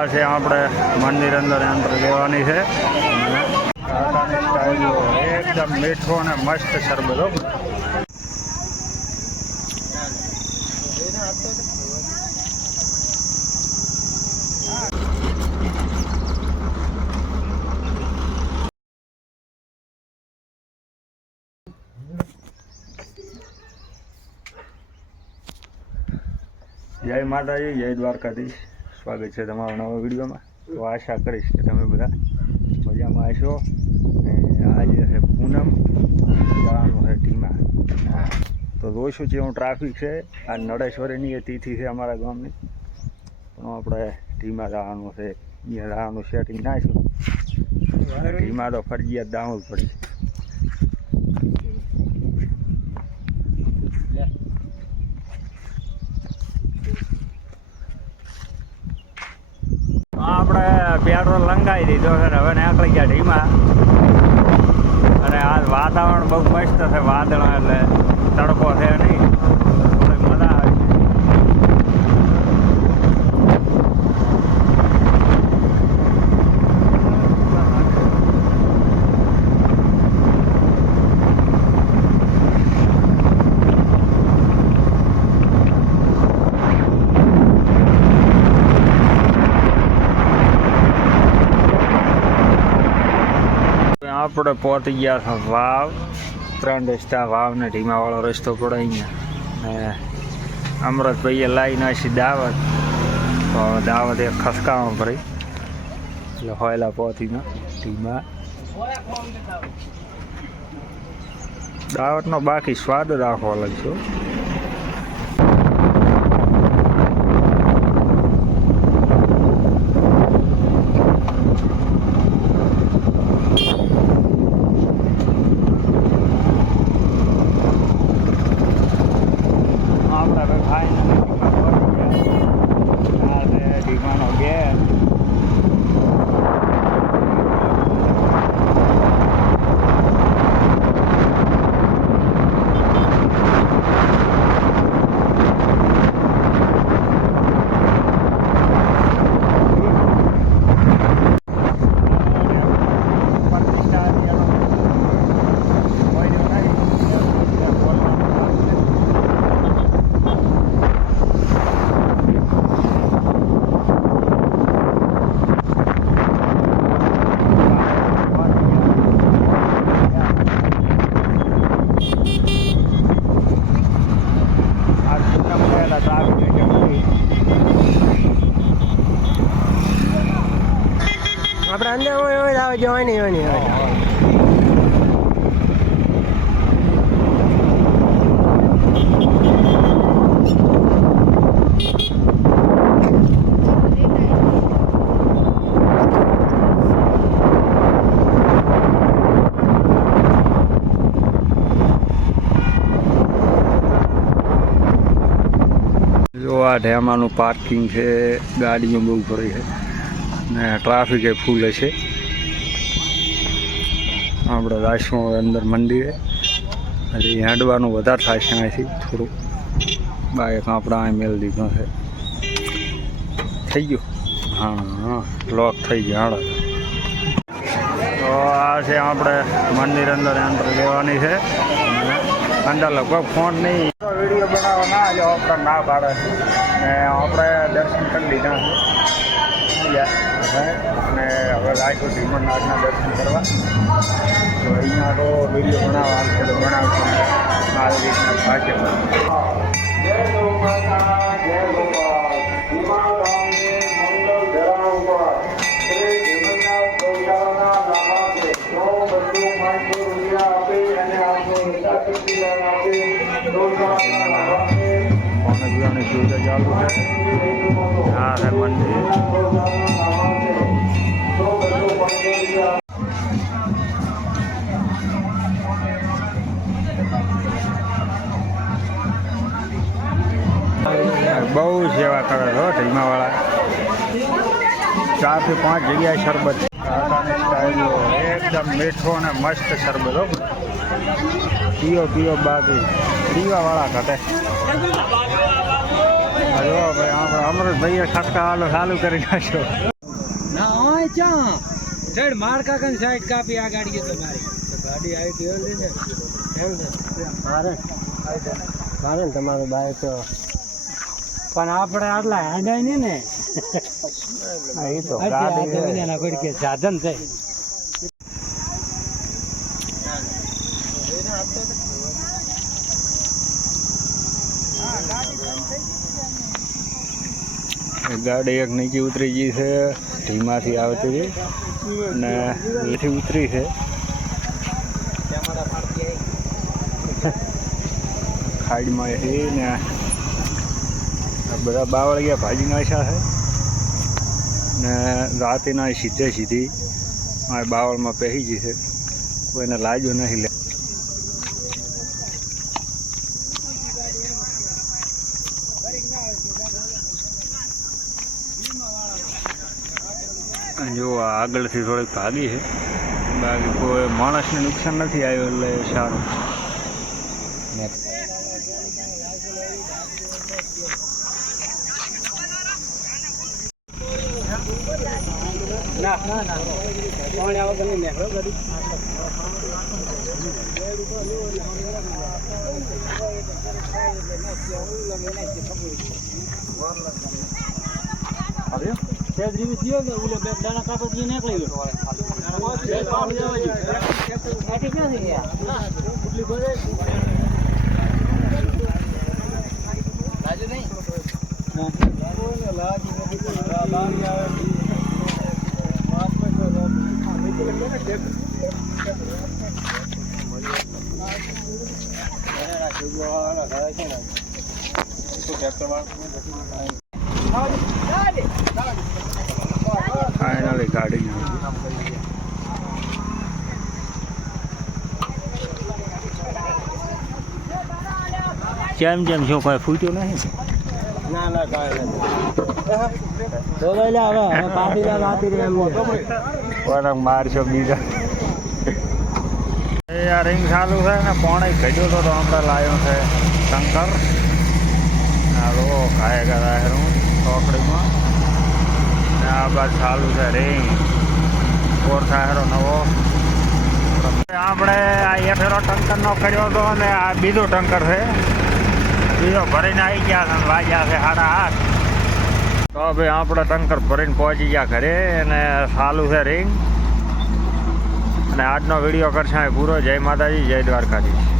આ છે આપણે મંદિર અંદર એન્ટર લેવાની છે. એકદમ મીઠો અને મસ્ત શરબત. જય માતાજી, જય દ્વારકાધીશ. સ્વાગત છે તમારા નવા વિડીયોમાં. તો આશા કરીશ કે તમે બધા મજામાં હશો. અને આજે છે પૂનમ, જવાનું છે ઢીમા. તો જોઈશું છે હું ટ્રાફિક છે. આ નળેશ્વરીની એ તિથિ છે અમારા ગામની, પણ આપણે ઢીમા જવાનું છે. અહીંયા જવાનું સેટિંગ નાખ્યું. ઢીમા તો ફરજિયાત જવું જ પડે. આપણે પેટ્રોલ લંગાવી દીધો છે. હવે નીકળી ગયા ઢીમા. અને આ વાતાવરણ બહુ મસ્ત છે. વાદળ એટલે તડકો છે નહીં, થોડી મજા આવે. આપણે પહોંચી ગયા છે વાવ. 3 રસ્તા વાવ ને ઢીમાવાળો રસ્તો પડે અહીંયા. ને અમૃતભાઈએ લાવી નાખી દાવત. તો દાવત એક ખસકામાં ભરી એટલે હોયલા પહોંચીને ઢીમા. દાવતનો બાકી સ્વાદ જ આખો અલગ છે. આપણે અંદર હોય જવાય નહીં જો આ ઢેમાનું પાર્કિંગ છે. ગાડીઓ બહુ ભરી છે ને ટ્રાફિક એ ફૂલ હશે. આપણે રાશું અંદર મંદિરે. હજી હેડવાનું વધારે થાય છે અહીંથી થોડું. બાઇક આપણે અહીં મેળ દીધો છે. થઈ ગયું? હા, લોક થઈ ગયો. તો આ છે આપણે મંદિર અંદર એન્ટર લેવાની છે. અંદર લગભગ ફોન નહીં, વિડીયો બનાવવા ના જો આપણે ના પાડે. ને આપણે દર્શન કરી લીધા છે. અને હવે રાખ્યું ઢીમનાથના દર્શન કરવા. તો અહીંયા તો વિડીયો બનાવવા આવશે તો બનાવશું. આ રીતના ભાગ્ય. સુવિધા ચાલુ છે. આ છે મંદિર. બહુ સેવા કરે છો ઢીમાવાળા. 4 થી 5 જગ્યાએ શરબત. એકદમ મીઠો અને મસ્ત શરબત. પીઓ બાકી પીવાવાળા ઘટે. જો ભાઈ આપણે અમૃતભાઈએ ખસકા ચાલુ કરી નાખ્યો. આ ચા રેડ માર કાકા સાઈડ કાપી આ ગાડી તમારી ગાડી આવી ગઈ ને એમ છે મારે ને તમારું બાઈક પણ આપણે આટલા હાંડાય નહીં ને એ તો ગાડી કે સાધન છે ગાડી એક નીચે ઉતરી ગઈ છે ધીમાથી આવતી હતી અને એથી ઉતરી છે ખાડીમાં એ ને બધા બાવળિયા ભાજી નાખ્યા છે ને રાતેના સીધી આ બાવળમાં પહેરી ગઈ છે કોઈને લાજો નહીં લે જો આગળથી થોડીક ભાગી છે બાકી કોઈ માણસને નુકસાન નથી આવ્યું એટલે સારું ના ના ના કોણ આવા ગમે નેકળો ગાડી આવ્યો સેજ રીવી થયો કે ઓલે બે દાણા કાપડી નીકળી ગયો આટી ક્યાં થઈ ગયા ઉડલી બોલે લાજો નહીં હા લાજી નથી લાજી આવે ફાઇનલી ગાડી કેમ શું કોઈ ફૂટ્યું નહીં ના ના કાંઈ નથી મારશો બીજા આ રિંગ ચાલુ છે ને પોણે ઘડ્યો તો હમણાં લાવ્યો છે શંકર આ રો ખાય ગયા હેરું ચોકડીમાં ને આ બાદ ચાલુ છે રિંગ કોર થાય નવો આપણે આ એફેરો ટંકરનો કર્યો હતો અને આ બીજો ટંકર છે બીજો ભરીને આવી ગયા છે વાગ્યા છે 8:30 તો ભાઈ આપણે ટંકર ભરીને પહોંચી ગયા ઘરે અને ચાલુ છે રિંગ અને આજનો વિડીયો કરશે પૂરો જય માતાજી જય દ્વારકાધીશ